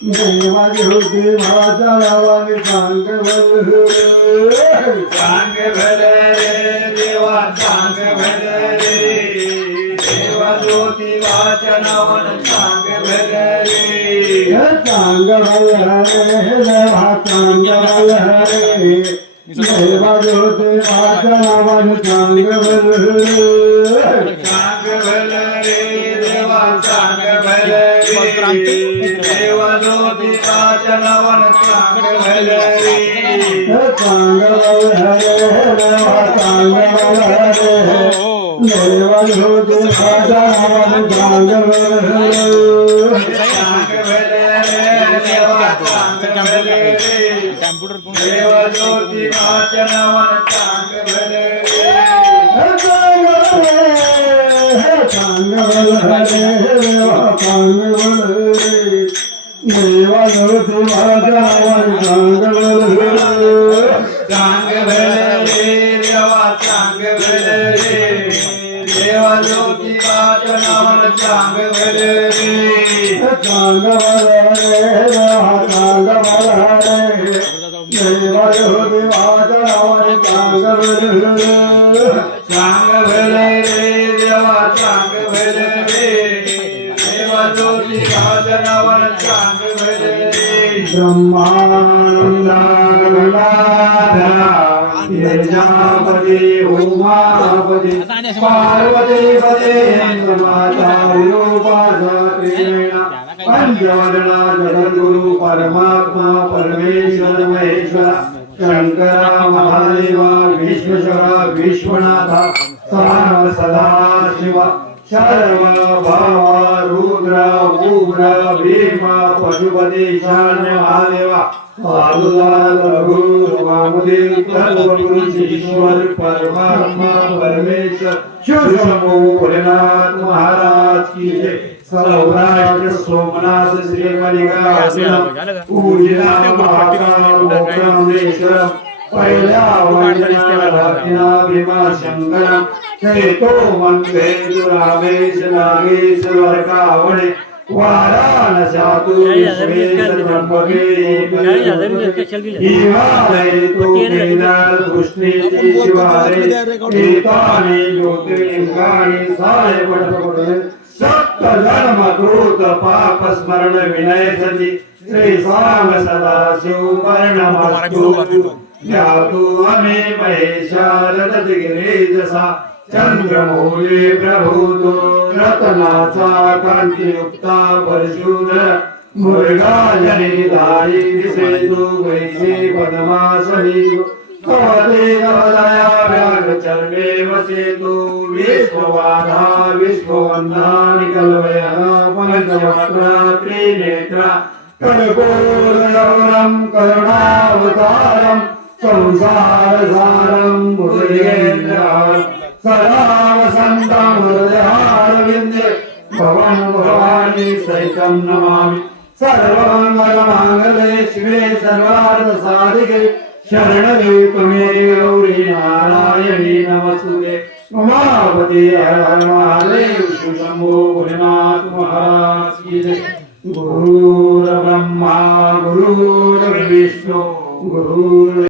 देवाची होती माझ्या नावाने सांग भले देवा सांग भले रे देवा ज्योती वाच्या नावानं सांग भले रे सांग भले देवा सांग भले देवा ज्योती माझ्या नावाने सांग भले सांग भले रे देवा सांग भले देवा ज्योती वाच्या नावानं सांग भले रे सांग भले देवा सांग भले देवा ज्योती माझ्या नावाने सांग भले सांग भले देवा सांग भले देवा ज्योती वाच्या नावानं सांग भले सांग भले देवा सांग भले देवा ज्योती माझ्या नावाने सांग भले सांग भले देवा सांग भले देवा ज्योती वाच्या नावानं सांग भले सांग भले देवा सांग भले देवा ज्योती माझ्या नावाने सांग भले सांग भले देवा सांग भले देवा ज्योती वाच्या नावानं सांग भले ब्रह्मानंदानंदापती उमापती पार्वती पते माता विरूपाप्रेरणा पंचवदना जगद्गुरु परमात्मा परमेश्वर महेश्वर शंकरा महादेवा विश्वेश्वरा विश्वनाथा सानव सदा शिव शर्व भावा रुद्र उग्र भीम पशुपती शान्य महादेवा आलुलाल रघु वामदेव सर्वगुरु ईश्वर परमात्मा परमेश्वर शिव शंभो भोलेनाथ महाराज की जय सौराष्ट्र सोमनाथ श्री मल्लिकार्जुन पूजना महाकालेश्वर पहिल्या वंदना भीमा शंकर चैतो मंत्रे रामेश नागेश द्वारकावणे वाराणसातु विश्वेश ब्रह्मगे हिमालय तो केदार कृष्णेची शिवालय एतानि ज्योतिर्लिंगानि सारे पटपटे सप्त जन्म कृत पाप स्मरण विनय सती श्री साम सदा शिव वर्णमस्तु यातु अमे महेशारदगिरे जसा चंद्रमौली प्रभूतो रत्नाचा कांतियुक्ता परशुधर मुर्गा जनिधारी दिसेतु वैसे पद्मासनी कवते कवलया व्याघ्र चर्मे वसेतु विश्ववाधा विश्ववन्दा निकलवया पंचवक्त्र त्रिनेत्रा कनकोदयवनं करुणावतारं संसारसारं भुजगेन्द्रं सदा वसन्तं हृदयारविन्दे भवं भवानी सहितं नमामि सर्वमङ्गलमाङ्गल्ये शिवे सर्वार्थसाधिके शरणवे त्वमेव गौरी नारायणी नमस्तुते उमापति हर हर महादेव शिव शंभो भोलेनाथ महाराज की जय गुरुर्ब्रह्मा गुरुर्विष्णु गुरु